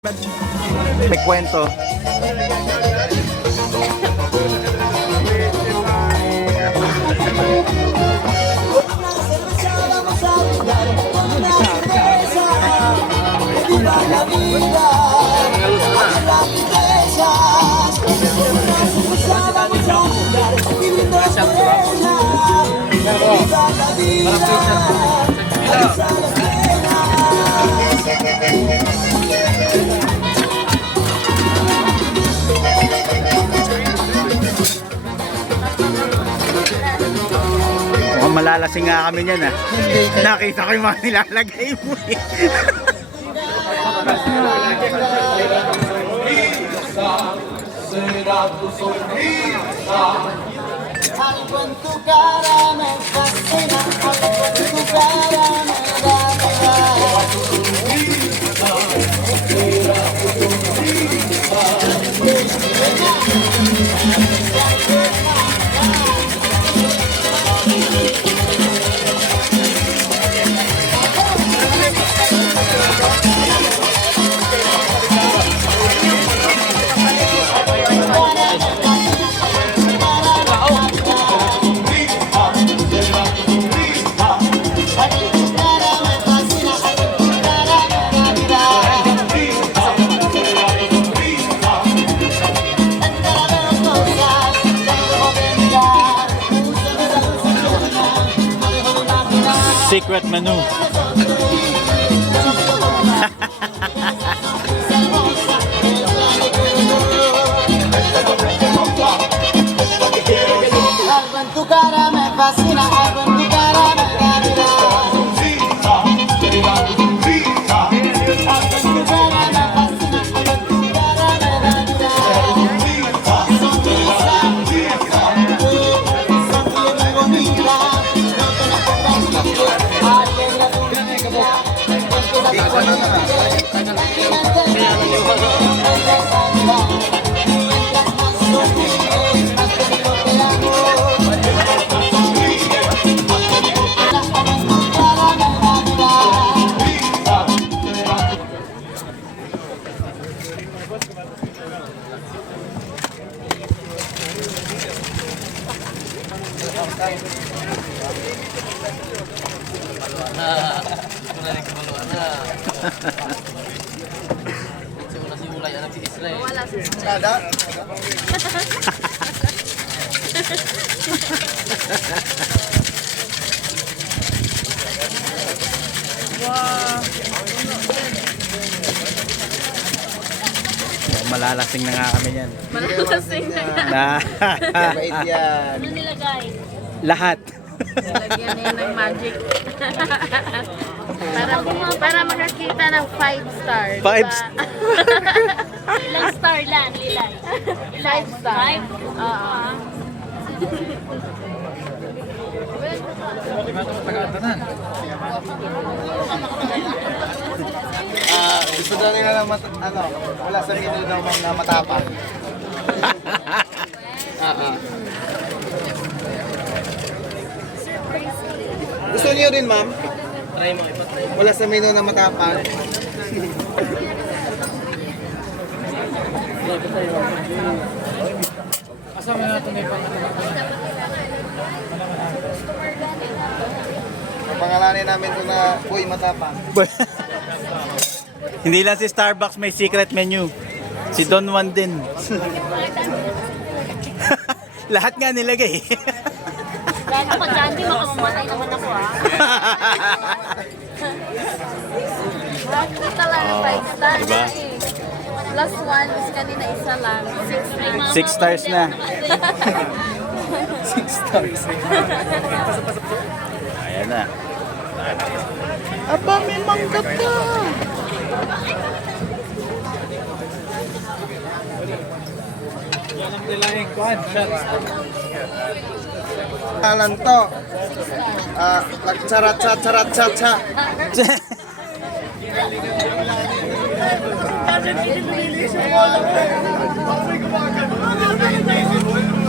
May kwento. Mukhang malalasing nga kami niyan ah. Nakita ko yung mga nilalagay mo eh. Secret menu. Tu cara me fascina, con tu cara me enamora. Con tu cara me fascina, con tu cara me enamora. Sonríe muy bonita, no te la pongas triste, alegra tu vida. Wala si Sada. Wow. Malalasing na nga kami niyan. Malalasing na nga. Bait yan. Ano nilagay? Lahat. Nilagyan niya ng magic. para makakita ng 5 stars. 5 Ilang star lang, Lilan? 5 star. 5? Oo. Gusto daw nila na wala sa menu daw na matapang. Gusto niyo rin, ma'am? Try mo, ipatry. Wala sa menu na matapang. Kasama natin may Pangalanin namin ito na Boy Matapang. Hindi lang si Starbucks may secret menu. Si Don Juan din. Lahat nga nilagay. Dahil ako dyan, di makamamatay naman ako Bakit talaga 5 star Diba? na eh. Plus 1 is kanina isa lang. 6 stars na. 6 stars. Ayan na. Aba, may mangga pa! Yan ang nilaing kuhan. Alam to. Nagcharat-cha-charat-cha-cha.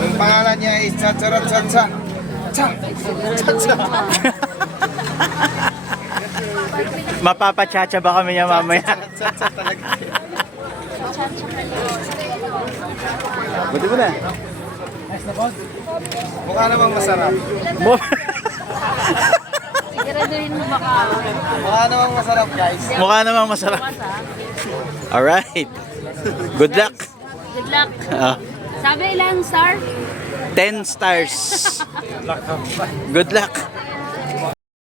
Ang pangalan niya is cha-charat-cha-cha. Cha! Cha-cha! Mapapachacha ba kami niya mamaya? Cha-cha talaga. Buti mo na. Nice na boss. Mukha namang masarap. Siguraduhin mo baka. Mukha namang masarap, guys. Mukha namang masarap. Alright. Good luck. Good luck. Ah, Sabi ilang star? 10 stars. Good luck.